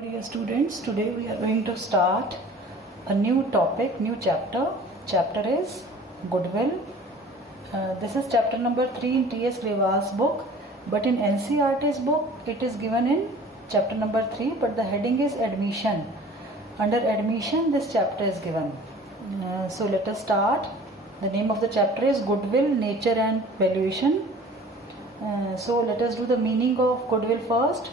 Dear students, today we are going to start a new topic, new chapter. Chapter is Goodwill. This is chapter number 3 in T.S. Grewal's book, but in NCERT's book it is given in chapter number 3, but the heading is Admission. Under Admission this chapter is given. So let us start. The name of the chapter is Goodwill, Nature and Valuation. So let us do the meaning of goodwill first.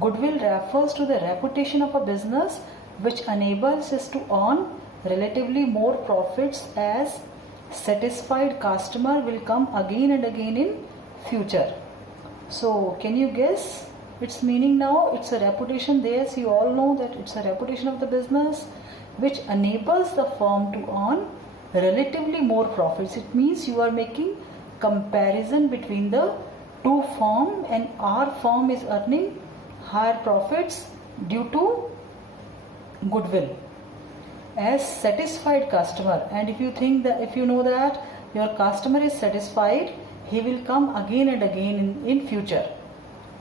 Goodwill refers to the reputation of a business which enables us to earn relatively more profits as satisfied customer will come again and again in future. So can you guess its meaning now? It's a reputation. Yes, you all know that it's a reputation of the business which enables the firm to earn relatively more profits. It means you are making comparison between the two firm, and our firm is earning higher profits due to goodwill as satisfied customer. And if you know that your customer is satisfied, he will come again and again in future.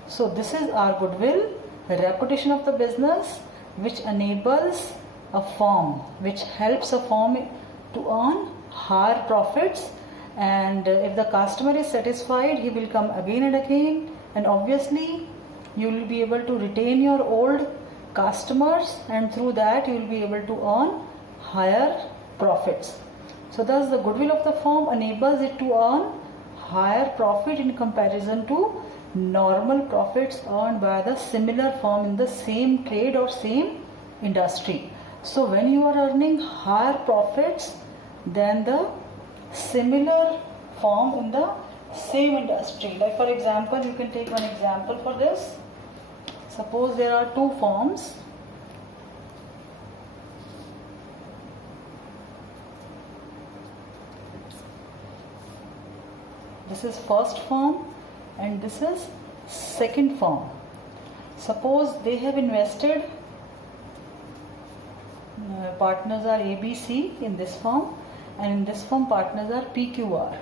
So this is our goodwill, the reputation of the business which enables a firm, which helps a firm to earn higher profits, and if the customer is satisfied, he will come again and again, and obviously you will be able to retain your old customers, and through that you will be able to earn higher profits. So thus the goodwill of the firm enables it to earn higher profit in comparison to normal profits earned by the similar firm in the same trade or same industry. So when you are earning higher profits than the similar firm in the same industry, like for example, you can take one example for this. Suppose there are two firms. This is first firm and this is second firm. Suppose they have invested, partners are ABC in this firm, and in this firm partners are PQR.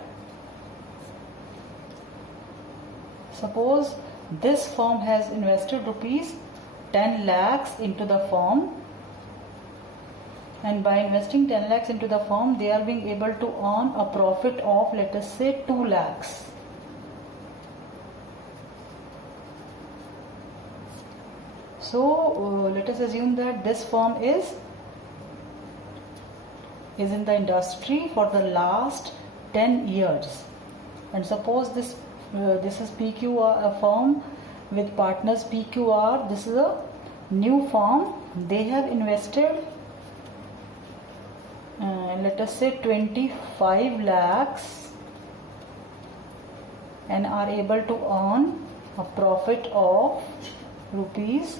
Suppose this firm has invested rupees 10 lakhs into the firm, and by investing 10 lakhs into the firm they are being able to earn a profit of, let us say, 2 lakhs. So let us assume that this firm is in the industry for the last 10 years, and suppose this is PQR, a firm with partners PQR. This is a new firm. They have invested let us say 25 lakhs and are able to earn a profit of rupees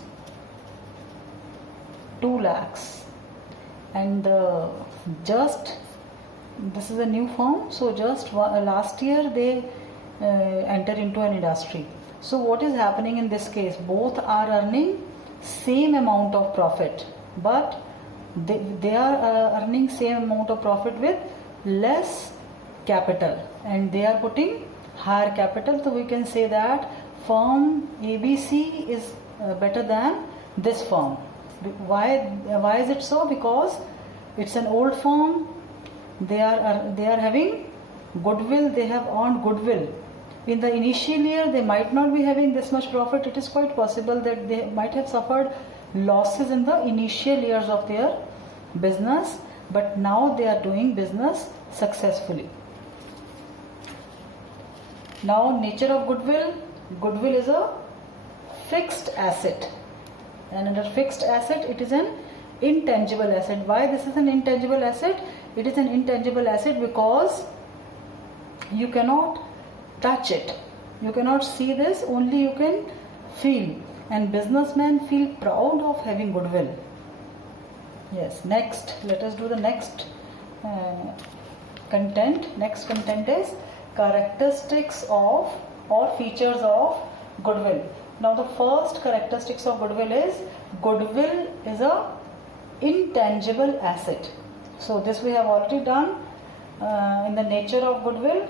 2 lakhs. And this is a new firm, so just last year they enter into an industry. So what is happening in this case? Both are earning same amount of profit, but they are earning same amount of profit with less capital, and they are putting higher capital. So we can say that firm ABC is better than this firm. Why is it so? Because it's an old firm. They are having goodwill. They have earned goodwill. In the initial year, they might not be having this much profit. It is quite possible that they might have suffered losses in the initial years of their business, but now they are doing business successfully. Now, nature of goodwill. Goodwill is a fixed asset, and under fixed asset, it is an intangible asset. Why this is an intangible asset? It is an intangible asset because you cannot touch it, you cannot see this, only you can feel, and businessmen feel proud of having goodwill. Yes, next, let us do the next content. Next content is characteristics of or features of goodwill. Now the first characteristics of goodwill is a intangible asset. So this we have already done in the nature of goodwill.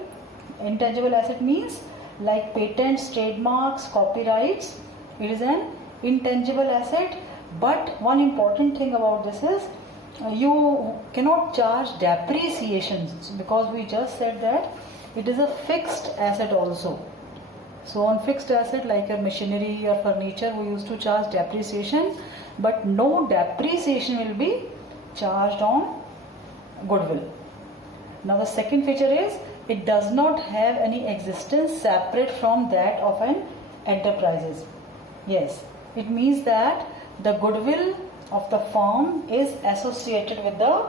Intangible asset means like patents, trademarks, copyrights. It is an intangible asset But one important thing about this is you cannot charge depreciations, because we just said that it is a fixed asset also. So on fixed asset like your machinery or furniture, we used to charge depreciation, but no depreciation will be charged on goodwill. Now the second feature is it does not have any existence separate from that of an enterprises. Yes, it means that the goodwill of the firm is associated with the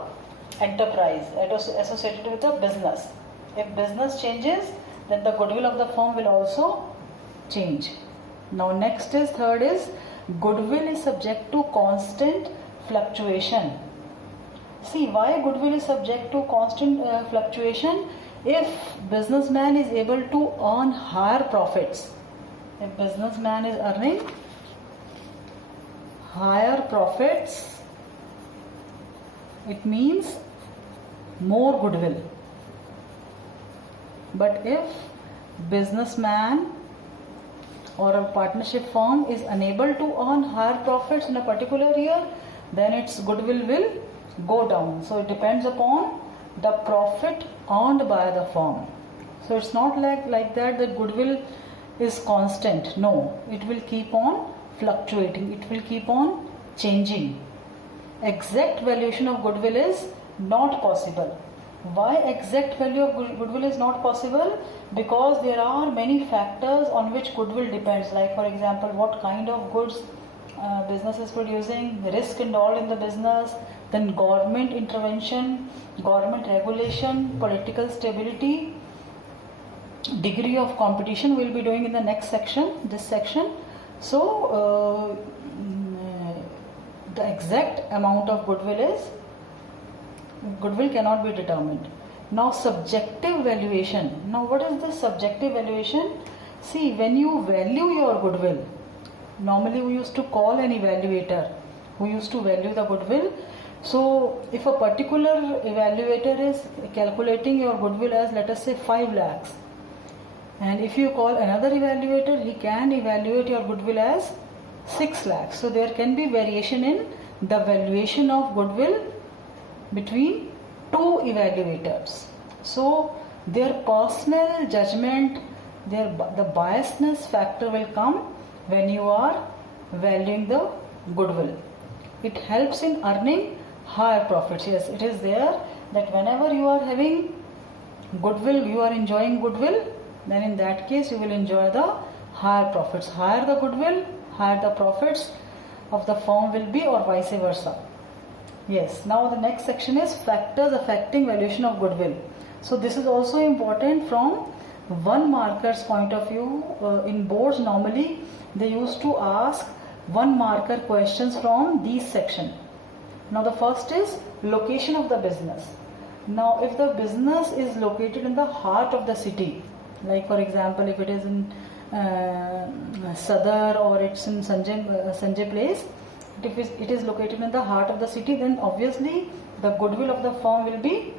enterprise, associated with the business. If business changes, then the goodwill of the firm will also change. Now next is, third is, goodwill is subject to constant fluctuation. See, why goodwill is subject to constant fluctuation? If businessman is able to earn higher profits, if businessman is earning higher profits, it means more goodwill. But if businessman or a partnership firm is unable to earn higher profits in a particular year, then its goodwill will go down. So it depends upon the profit earned by the firm. So it's not like that the goodwill is constant. No, it will keep on fluctuating, it will keep on changing. Exact valuation of goodwill is not possible. Why exact value of goodwill is not possible? Because there are many factors on which goodwill depends. Like for example, what kind of goods business is producing, risk involved in the business, then government intervention, government regulation, political stability, degree of competition. We'll be doing in the next section, this section. So the exact amount of goodwill cannot be determined. Now subjective valuation. Now what is the subjective valuation? See, when you value your goodwill, normally we used to call an evaluator who used to value the goodwill. So if a particular evaluator is calculating your goodwill as, let us say, 5 lakhs, and if you call another evaluator, he can evaluate your goodwill as 6 lakhs. So there can be variation in the valuation of goodwill between two evaluators. So their personal judgment, the biasness factor will come when you are valuing the goodwill. It helps in earning higher profits. Yes, it is there that whenever you are having goodwill, you are enjoying goodwill, then in that case you will enjoy the higher profits. Higher the goodwill, higher the profits of the firm will be, or vice versa. Yes, now the next section is factors affecting valuation of goodwill. So this is also important from one marker's point of view. In boards normally they used to ask one marker questions from these section. Now the first is location of the business. Now if the business is located in the heart of the city, like for example if it is in Sadar or it's in Sanjay Place, if it is located in the heart of the city, then obviously the goodwill of the firm will be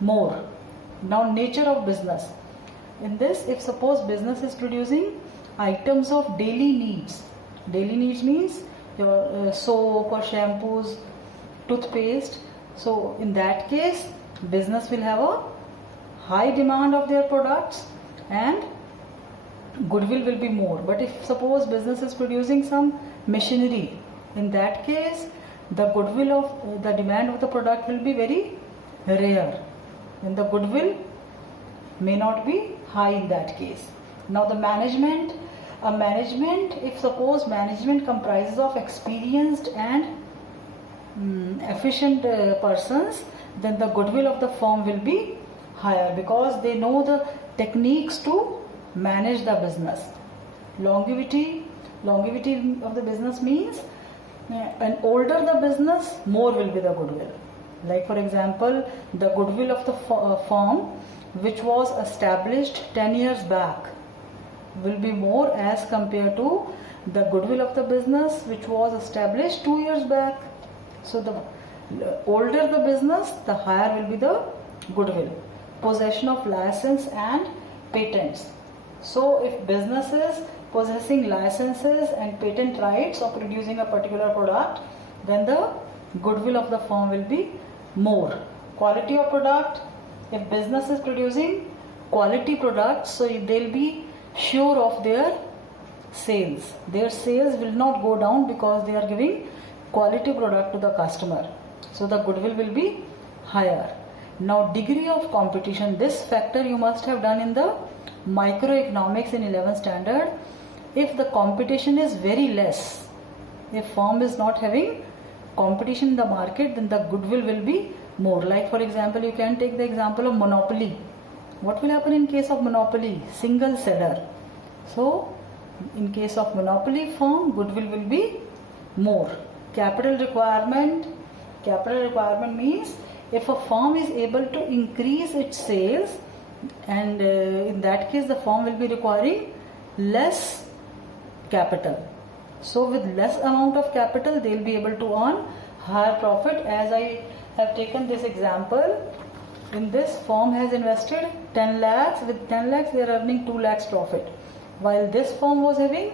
more. Now nature of business. In this, if suppose business is producing items of daily needs. Daily needs means your soap or shampoos, toothpaste. So in that case, business will have a high demand of their products and goodwill will be more. But if suppose business is producing some machinery, in that case the goodwill of the demand of the product will be very rare, and the goodwill may not be high in that case. Now the management, if suppose management comprises of experienced and efficient persons, then the goodwill of the firm will be higher because they know the techniques to manage the business. Longevity of the business means and older the business, more will be the goodwill. Like for example, the goodwill of the firm which was established 10 years back will be more as compared to the goodwill of the business which was established 2 years back. So the older the business, the higher will be the goodwill. Possession of license and patents. So if business is possessing licenses and patent rights of producing a particular product, then the goodwill of the firm will be more. Quality of product, if business is producing quality products, so they'll be sure of their sales. Their sales will not go down because they are giving quality product to the customer. So the goodwill will be higher. Now degree of competition, this factor you must have done in the microeconomics in 11th standard. If the competition is very less, if firm is not having competition in the market, then the goodwill will be more. Like for example, you can take the example of monopoly. What will happen in case of monopoly? Single seller. So in case of monopoly firm, goodwill will be more. Capital requirement means if a firm is able to increase its sales, and in that case the firm will be requiring less capital. So with less amount of capital they will be able to earn higher profit. As I have taken this example, in this firm has invested 10 lakhs, with 10 lakhs they are earning 2 lakhs profit, while this firm was having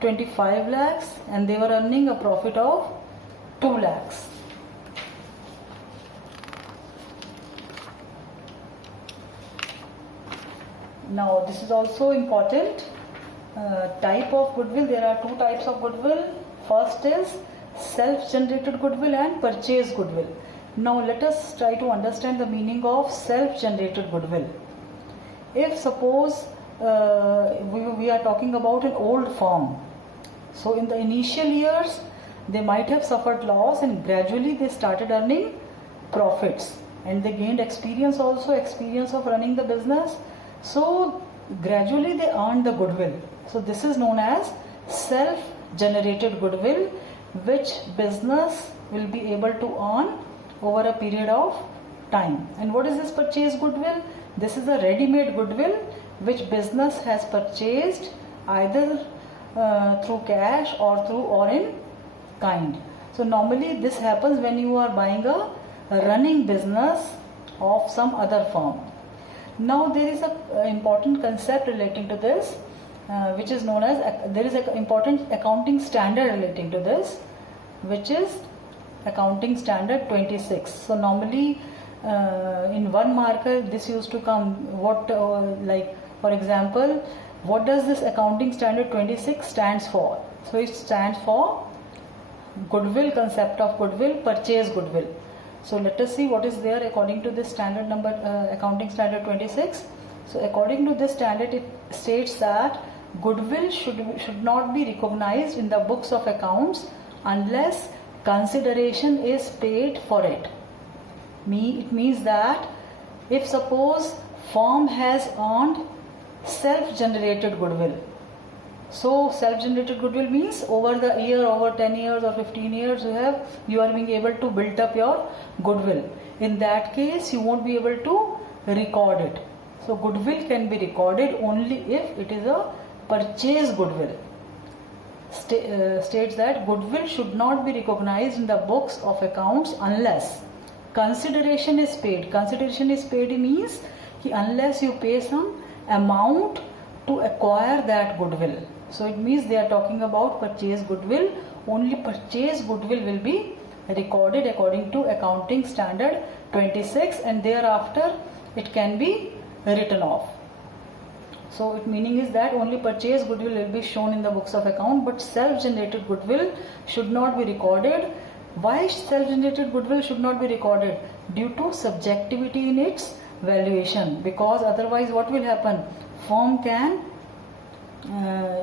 25 lakhs and they were earning a profit of 2 lakhs. Now this is also important. Type of goodwill, there are two types of goodwill. First is self-generated goodwill and purchase goodwill. Now let us try to understand the meaning of self-generated goodwill. If suppose we are talking about an old firm, so in the initial years they might have suffered loss and gradually they started earning profits, and they gained experience also, experience of running the business. So gradually they earned the goodwill. So this is known as self-generated goodwill, which business will be able to earn over a period of time. And what is this purchase goodwill? This is a ready-made goodwill which business has purchased either through cash or in kind. So normally this happens when you are buying a running business of some other firm. Now there is an important concept relating to this, which is known as, there is an important accounting standard relating to this, which is accounting standard 26. So normally in one marker this used to come, like for example, what does this accounting standard 26 stands for? So it stands for goodwill, concept of goodwill, purchase goodwill. So let us see what is there according to this standard number, accounting standard 26. So according to this standard, it states that goodwill should not be recognized in the books of accounts unless consideration is paid for it. It means that if suppose firm has earned self-generated goodwill. So self-generated goodwill means over the year, over 10 years or 15 years you are being able to build up your goodwill. In that case you won't be able to record it. So goodwill can be recorded only if it is a purchase goodwill. States that goodwill should not be recognized in the books of accounts unless consideration is paid. Consideration is paid means unless you pay some amount to acquire that goodwill. So it means they are talking about purchase goodwill. Only purchase goodwill will be recorded according to accounting standard 26, and thereafter it can be written off. So its meaning is that only purchase goodwill will be shown in the books of account, but self-generated goodwill should not be recorded. Why self-generated goodwill should not be recorded? Due to subjectivity in its valuation, because otherwise what will happen? Firm can,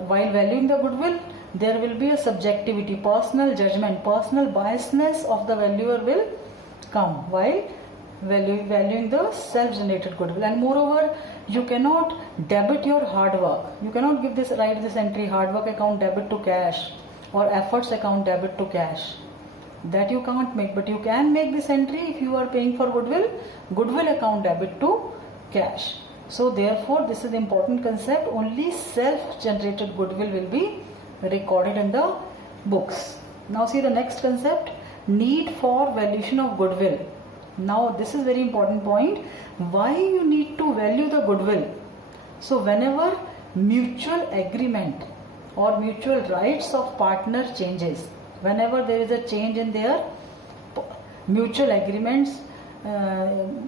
while valuing the goodwill, there will be a subjectivity, personal judgment, personal biasness of the valuer will come while valuing the self-generated goodwill. And moreover, you cannot debit your hard work. You cannot write this entry, hard work account debit to cash or efforts account debit to cash. That you can't make, but you can make this entry if you are paying for goodwill account debit to cash. So therefore this is the important concept, only self-generated goodwill will be recorded in the books. Now see the next concept, need for valuation of goodwill. Now this is very important point, why you need to value the goodwill. So whenever mutual agreement or mutual rights of partner changes. Whenever there is a change in their mutual agreements,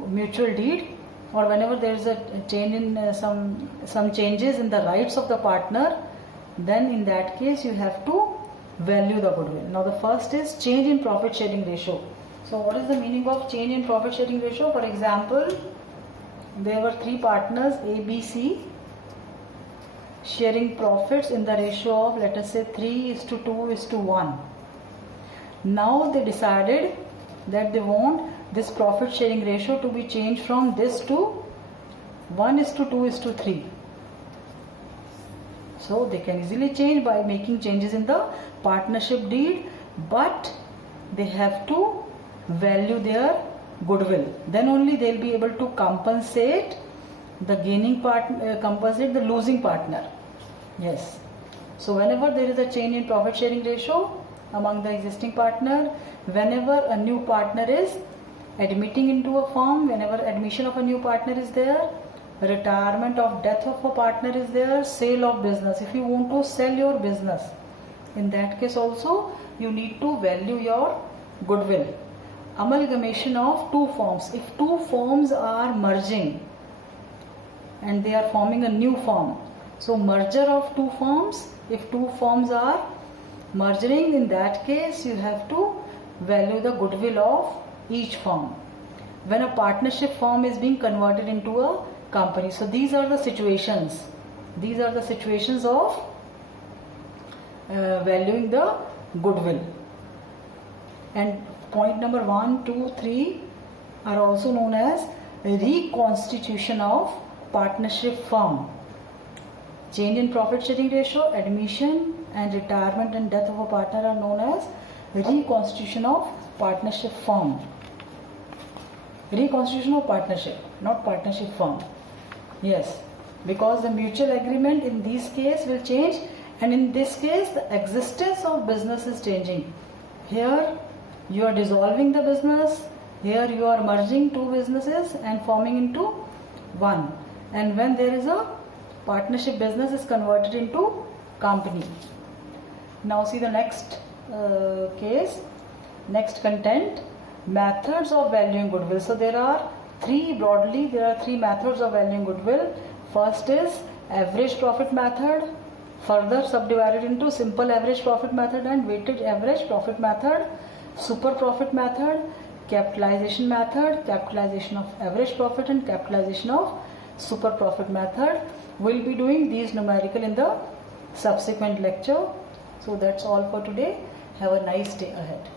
mutual deed, or whenever there is a change in some changes in the rights of the partner, then in that case you have to value the goodwill. Now the first is change in profit sharing ratio. So what is the meaning of change in profit sharing ratio? For example, there were three partners A, B, C sharing profits in the ratio of, let us say, 3:2:1. Now they decided that they want this profit sharing ratio to be changed from this to 1:2:3. So they can easily change by making changes in the partnership deed, but they have to value their goodwill. Then only they'll be able to compensate the gaining partner, compensate the losing partner. Yes. So whenever there is a change in profit sharing ratio among the existing partner, whenever a new partner is admitting into a firm, whenever admission of a new partner is there, retirement of death of a partner is there, sale of business, if you want to sell your business, in that case also you need to value your goodwill. Amalgamation of two firms, if two firms are merging and they are forming a new firm, so merger of two firms, if two firms are merging, in that case you have to value the goodwill of each firm. When a partnership firm is being converted into a company, so these are the situations of valuing the goodwill. And point number 1, 2, 3 are also known as reconstitution of partnership firm. Change in profit sharing ratio, admission and retirement and death of a partner are known as reconstitution of partnership firm. Reconstitution of partnership, not partnership firm. Yes, because the mutual agreement in this case will change, and in this case the existence of business is changing. Here you are dissolving the business, here you are merging two businesses and forming into one. And when there is a partnership, business is converted into company. Now see the next case, next content, methods of valuing goodwill. So there are three methods of valuing goodwill. First is average profit method, further subdivided into simple average profit method and weighted average profit method, super profit method, capitalization method, capitalization of average profit and capitalization of super profit method. We'll be doing these numerical in the subsequent lecture. So that's all for today. Have a nice day ahead.